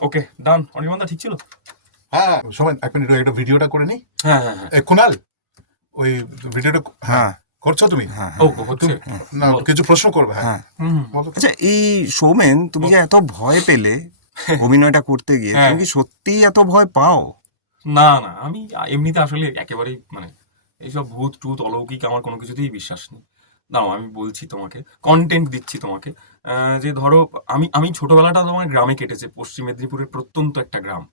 ওকে ডান। অনির্বাণদা ঠিক ছিল? হ্যাঁ সময় এক মিনিট একটা ভিডিওটা করে নি। হ্যাঁ হ্যাঁ হ্যাঁ। কুনাল ওই ভিডিওটা হ্যাঁ করছো তুমি? ও হচ্ছে না কিছু প্রশ্ন করবে? হ্যাঁ হ্যাঁ। বলো। আচ্ছা এই সৌমেন, তুমি যে এত ভয় পেলে অভিনয়টা করতে গিয়ে, হ্যাঁ। তুমি কি সত্যিই এত ভয় পাও? না না, আমি এমনিতে আসলে একেবারেই মানে এইসব ভূত টুত অলৌকিক আমার কোনো কিছুতেই বিশ্বাস নেই। দাঁড়াও আমি বলছি তোমাকে, কন্টেন্ট দিচ্ছি তোমাকে। যে ধরো আমি ছোটবেলাটা তোমার গ্রামে কেটেছে, পশ্চিম মেদিনীপুরের প্রত্যন্ত একটা গ্রাম।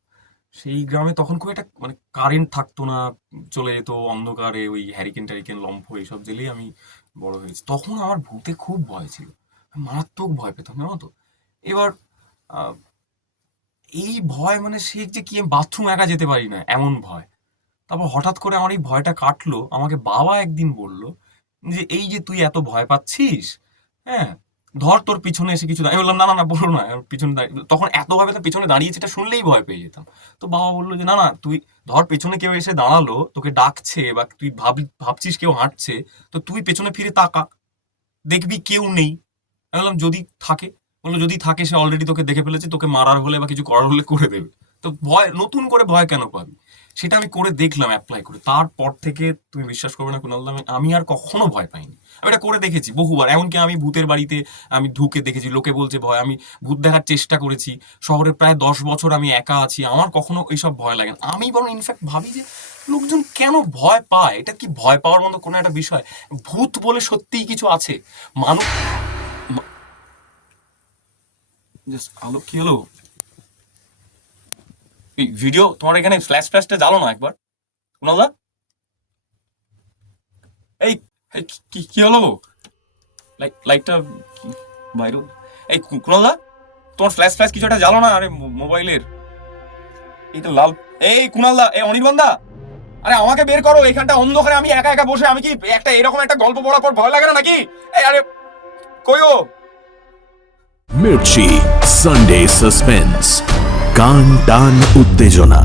সেই গ্রামে তখন খুব একটা মানে কারেন্ট থাকতো না, চলে যেত অন্ধকারে, ওই হ্যারিকেন ট্যারিকেন লম্ফ এইসব জেলেই আমি বড় হয়েছি। তখন আমার ভূতে খুব ভয় ছিল, আমি মারাত্মক ভয় পেতাম জানো তো। এবার আহ, এই ভয় মানে সে যে কি, আমি বাথরুম একা যেতে পারি না এমন ভয়। তারপর হঠাৎ করে আমার এই ভয়টা কাটলো, আমাকে বাবা একদিন বলল যে এই যে তুই এত ভয় পাচ্ছিস, হ্যাঁ ধর তোর পিছনে এসে কিছু আমি বললাম না না না বলো না, আমি পিছনে তখন এত ভাবে তো পিছনে দাঁড়িয়েছে এটা শুনলেই ভয় পেয়ে যেতাম। তো বাবা বললো যে না না তুই ধর পেছনে কেউ এসে দাঁড়ালো, তোকে ডাকছে বা তুই ভাবছিস কেউ হাঁটছে, তো তুই পেছনে ফিরে তাকা, দেখবি কেউ নেই। আমি বললাম যদি থাকে? বললো যদি থাকে সে অলরেডি তোকে দেখে ফেলেছে, তোকে মারার হলে বা কিছু করার হলে করে দেবে। তো ভয়, নতুন করে ভয় কেন পাবি? সেটা আমি করে দেখলাম, অ্যাপ্লাই করে। তারপর থেকে তুমি বিশ্বাস করবে না কুণাল দা, আমি আর কখনো ভয় পাইনি। আমি এটা করে দেখেছি বহুবার, এমনকি আমি ভূতের বাড়িতে আমি ঢুকে দেখেছি, লোকে বলছে ভয়, আমি ভূত দেখার চেষ্টা করেছি। শহরে প্রায় 10 বছর আমি একা আছি, আমার কখনো এইসব ভয় লাগে না। আমি বরং ইনফ্যাক্ট ভাবি যে লোকজন কেন ভয় পায়, এটা কি ভয় পাওয়ার মতো কোনো একটা বিষয়? ভূত বলে সত্যিই কিছু আছে। মানুষ জাস্ট আলো কি হলো? এই ভিডিও তোমার এখানে ফ্ল্যাশটা জ্বালো না একবার কুণাল দা। এই এই, কি কি হলো? লাইটটা বাইরে। এই কুণাল দা, তোমার ফ্ল্যাশ কিছু একটা জ্বালো না, আরে মোবাইলের এইটা লাল। এই কুণাল দা, এই অনির্বাণ দা, আরে আমাকে বের করো, এখানটা অন্ধকারে আমি একা একা বসে, আমি কি একটা এরকম একটা গল্প পড়ার পর ভয় লাগে না নাকি? এই আরে কই ও? মির্চি সানডে সাসপেন্স, কান টান উত্তেজনা।